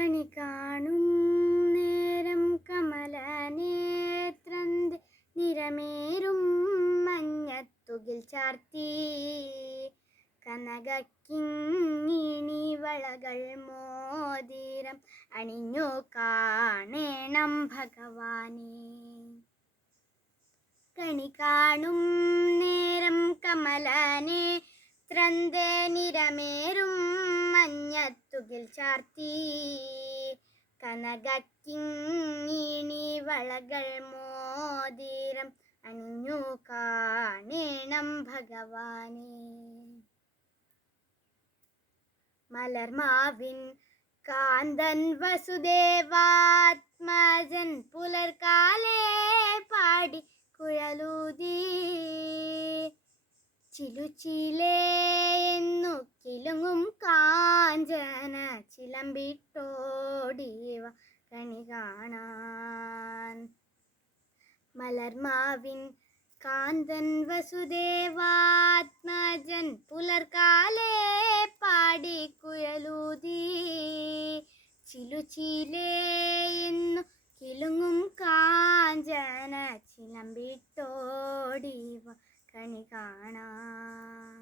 കണി കാണും നേരം കമലനേത്രന്റെ നിറമേറും മഞ്ഞത്തുകിൽ ചാർത്തി കനകക്കിങ്ങിണി വളകൾ മോതിരം അണിഞ്ഞു കാണേണം ഭഗവാനെ. കണി കാണും നേരം കമലനേത്രന്റെ നിറമേറും മഞ്ഞത്തുകിൽ ചാർത്തി കനകക്കിങ്ങിണി വളകൾ മോതിരം അണിഞ്ഞു കാണേണം ഭഗവാനെ. മലർമാവിൻ കാന്തൻ വസുദേവാത്മജൻ പുലർക്കാലേ പാടി കുഴലൂതി ചിലുച്ചിലേ എന്നു കിലുങ്ങും കാഞ്ചന ചിലമ്പിട്ടോടിവ കണി കാണാൻ. മലർമാവിൻ കാന്തൻ വസുദേവാത്മജൻ പുലർക്കാലേ പാടി കുഴലൂതി ചിലുച്ചിലേ എന്നു കിലുങ്ങും കാഞ്ചന ചിലമ്പിട്ടോടിവ കണി കാണാൻ.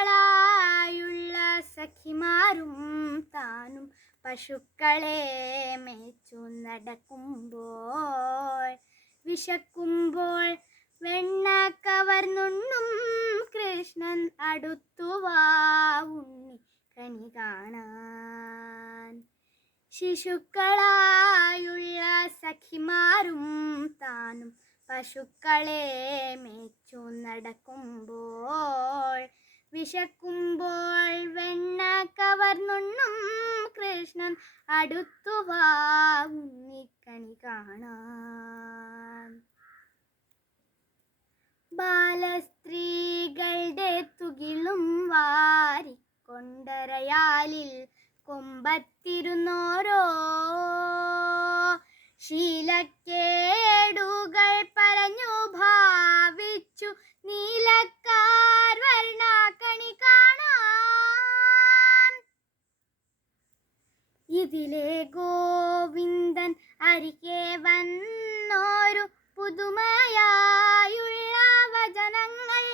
ശിശുക്കളായുള്ള സഖിമാരും താനും പശുക്കളെ മേച്ചു നടക്കുമ്പോൾ വിശക്കുമ്പോൾ വെണ്ണ കവർന്നുണ്ണും കൃഷ്ണൻ അടുത്തുവാ ഉണ്ണി കണി കാണാൻ. ശിശുക്കളായുള്ള സഖിമാരും താനും പശുക്കളെ മേച്ചു നടക്കുമ്പോൾ വിശക്കുമ്പോൾ വെണ്ണ കവർന്നുണ്ണും കൃഷ്ണൻ അടുത്തുവാ ഉണ്ണിക്കണി കാണാൻ. ബാലസ്ത്രീകളുടെ തുകിലും വാരിക്കൊണ്ടരയാലിൽ കൊമ്പത്തിരുന്നോരോ ശീലക്കേടുകൾ പറഞ്ഞു ഭാവിച്ചു നീലക്കാർ വർണ്ണ കണി കാണാൻ. ഇതിലെ ഗോവിന്ദൻ അരികെ വന്നോരു പുതുമയായുള്ള വചനങ്ങൾ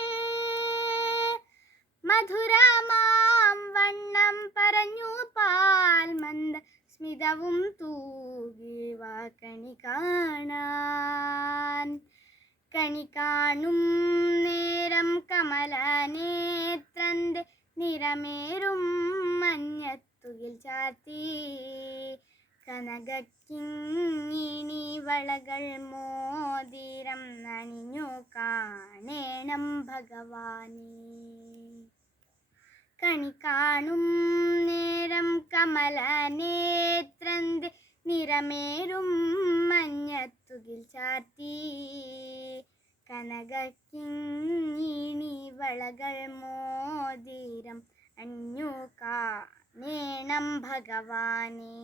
മധുരമാം വണ്ണം പറഞ്ഞു പാൽ മന്ദ സ്മിതവും തൂകിവ കണി കാണാൻ. കണി കാണും നേരം കമലനേത്രന്റെ നിറമേറും മഞ്ഞത്തുകിൽ ചാർത്തി കനകക്കിങ്ങിണി വളകൾ മോതിരം അണിഞ്ഞു കാണേണം ഭഗവാനെ. കണി കാണും നേരം കമലനേത്രന്റെ നിറമേറും മഞ്ഞത്തുകിൽ ചാർത്തി കനകക്കിങ്ങിണി വളകൾ മോതിരം അണിഞ്ഞു കാണേണം ഭഗവാനെ.